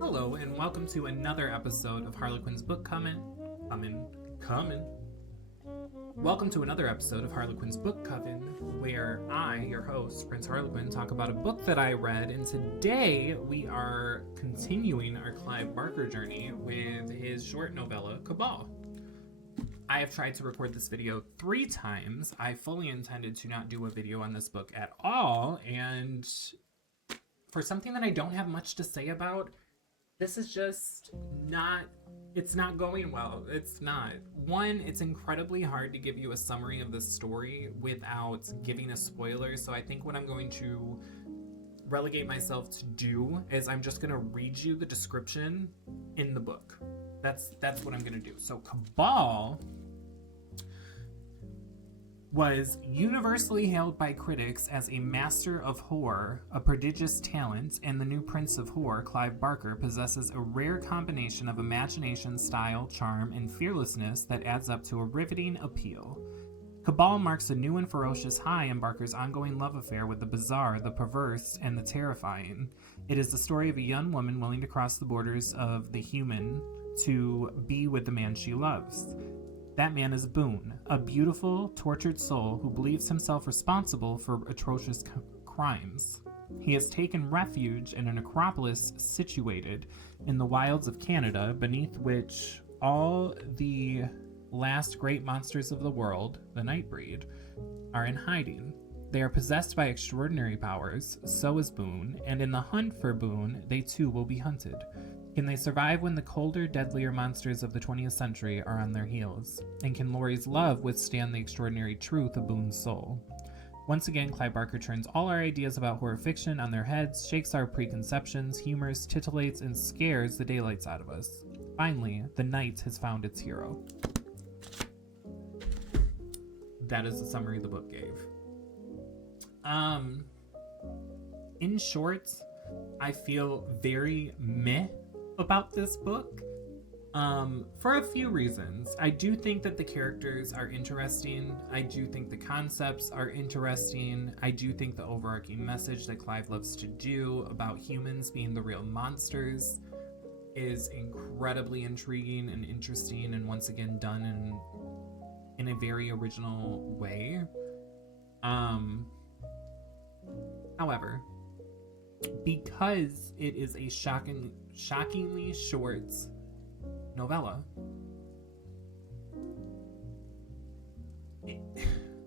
Hello, and welcome to another episode of Harlequin's Book Coven. Welcome to another episode of Harlequin's Book Coven, where I, your host, Prince Harlequin, talk about a book that I read, and today we are continuing our Clive Barker journey with his short novella, Cabal. I have tried to record this video 3 times. I fully intended to not do a video on this book at all, and for something that I don't have much to say about, this is just not, it's not going well. It's not. One, it's incredibly hard to give you a summary of the story without giving a spoiler, so I think what I'm going to relegate myself to do is I'm just going to read you the description in the book. That's what I'm going to do. So Cabal was universally hailed by critics as a master of horror, a prodigious talent, and the new Prince of Horror, Clive Barker, possesses a rare combination of imagination, style, charm, and fearlessness that adds up to a riveting appeal. Cabal marks a new and ferocious high in Barker's ongoing love affair with the bizarre, the perverse, and the terrifying. It is the story of a young woman willing to cross the borders of the human to be with the man she loves. That man is Boone, a beautiful, tortured soul who believes himself responsible for atrocious crimes. He has taken refuge in a necropolis situated in the wilds of Canada, beneath which all the last great monsters of the world, the Nightbreed, are in hiding. They are possessed by extraordinary powers, so is Boone, and in the hunt for Boone, they too will be hunted. Can they survive when the colder, deadlier monsters of the 20th century are on their heels? And can Laurie's love withstand the extraordinary truth of Boone's soul? Once again, Clive Barker turns all our ideas about horror fiction on their heads, shakes our preconceptions, humors, titillates, and scares the daylights out of us. Finally, the night has found its hero. That is the summary the book gave. In short, I feel very meh about this book for a few reasons. I do think that the characters are interesting. I do think the concepts are interesting. I do think the overarching message that Clive loves to do about humans being the real monsters is incredibly intriguing and interesting, and once again done in a very original way. However, because it is a shockingly short novella,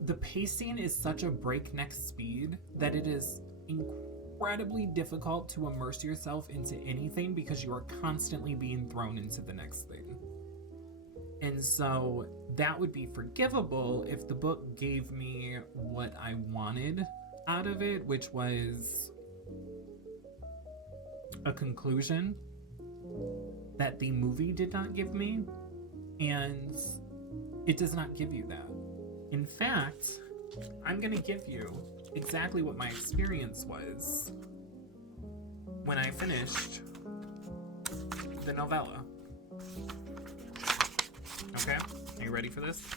the pacing is such a breakneck speed that it is incredibly difficult to immerse yourself into anything because you are constantly being thrown into the next thing. And so that would be forgivable if the book gave me what I wanted out of it, which was a conclusion that the movie did not give me, and it does not give you that. In fact, I'm going to give you exactly what my experience was when I finished the novella. Okay, are you ready for this?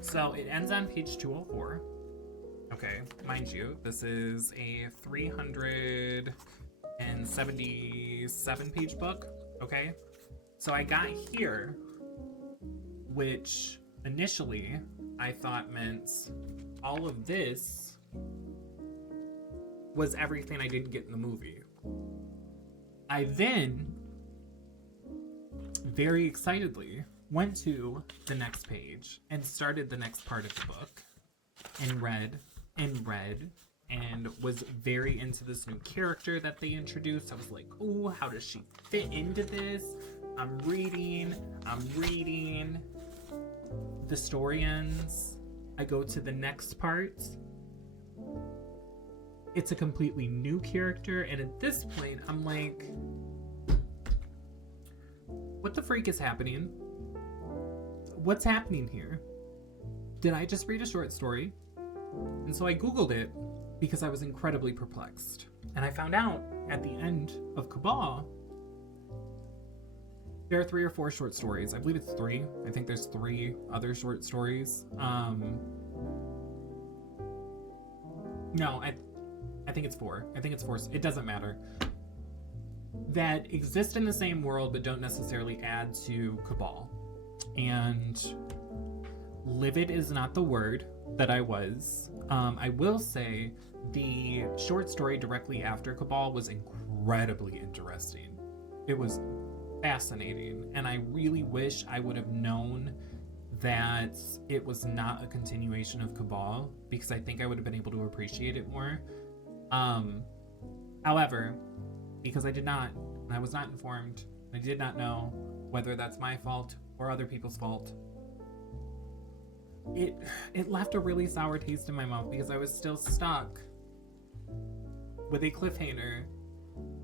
So it ends on page 204. Okay, mind you, this is a 377 page book. Okay, so I got here, which initially I thought meant all of this was everything I didn't get in the movie. I then very excitedly went to the next page and started the next part of the book and read and was very into this new character that they introduced. I was like, ooh, how does she fit into this? I'm reading. The story ends. I go to the next part. It's a completely new character, and at this point, I'm like, what the freak is happening? What's happening here? Did I just read a short story? And so I Googled it because I was incredibly perplexed. And I found out at the end of Cabal, there are 3 or 4 short stories. I believe it's 3. I think there's 3 other short stories. No, I think it's 4. It doesn't matter. that exist in the same world but don't necessarily add to Cabal. And livid is not the word that I was. I will say the short story directly after Cabal was incredibly interesting. It was fascinating, and I really wish I would have known that it was not a continuation of Cabal, because I think I would have been able to appreciate it more. However, because I did not, and I was not informed, I did not know whether that's my fault or other people's fault, it left a really sour taste in my mouth, because I was still stuck with a cliffhanger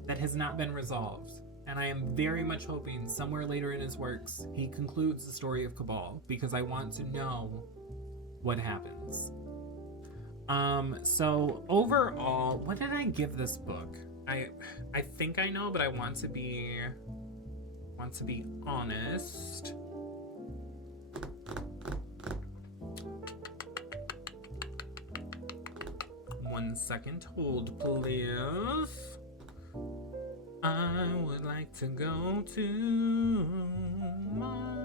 that has not been resolved. And I am very much hoping somewhere later in his works he concludes the story of Cabal, because I want to know what happens. So overall, what did I give this book? I think I know, but I want to be honest. One second, hold please. I would like to go to my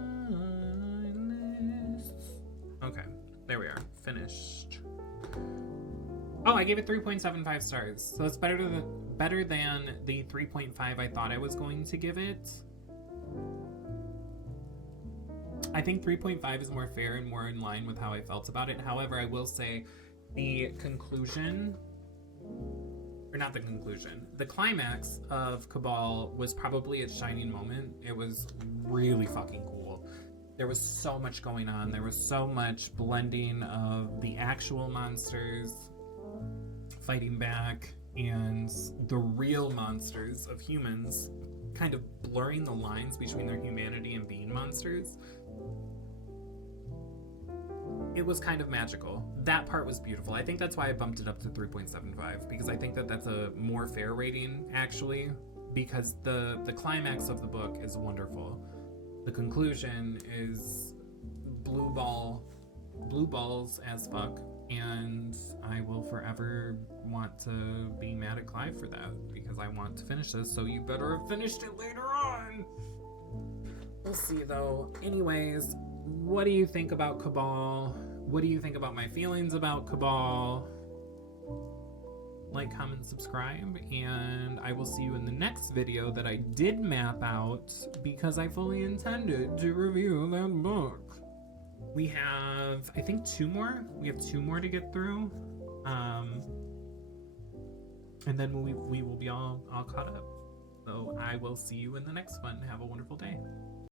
lists. Okay, there we are. Finished. Oh, I gave it 3.75 stars. So it's better than the 3.5 I thought I was going to give it. I think 3.5 is more fair and more in line with how I felt about it. However, I will say the conclusion, or not the conclusion, the climax of Cabal was probably its shining moment. It was really fucking cool. There was so much going on. There was so much blending of the actual monsters fighting back and the real monsters of humans, kind of blurring the lines between their humanity and being monsters. It was kind of magical. That part was beautiful. I think that's why I bumped it up to 3.75, because I think that that's a more fair rating, actually, because the climax of the book is wonderful. The conclusion is blue balls as fuck, and I will forever want to be mad at Clive for that, because I want to finish this, so you better have finished it later on. We'll see, though. Anyways, what do you think about Cabal? What do you think about my feelings about Cabal? Like, comment, subscribe, and I will see you in the next video that I did map out, because I fully intended to review that book. We have, I think, two more. We have two more to get through. And then we will be all caught up. So I will see you in the next one. Have a wonderful day.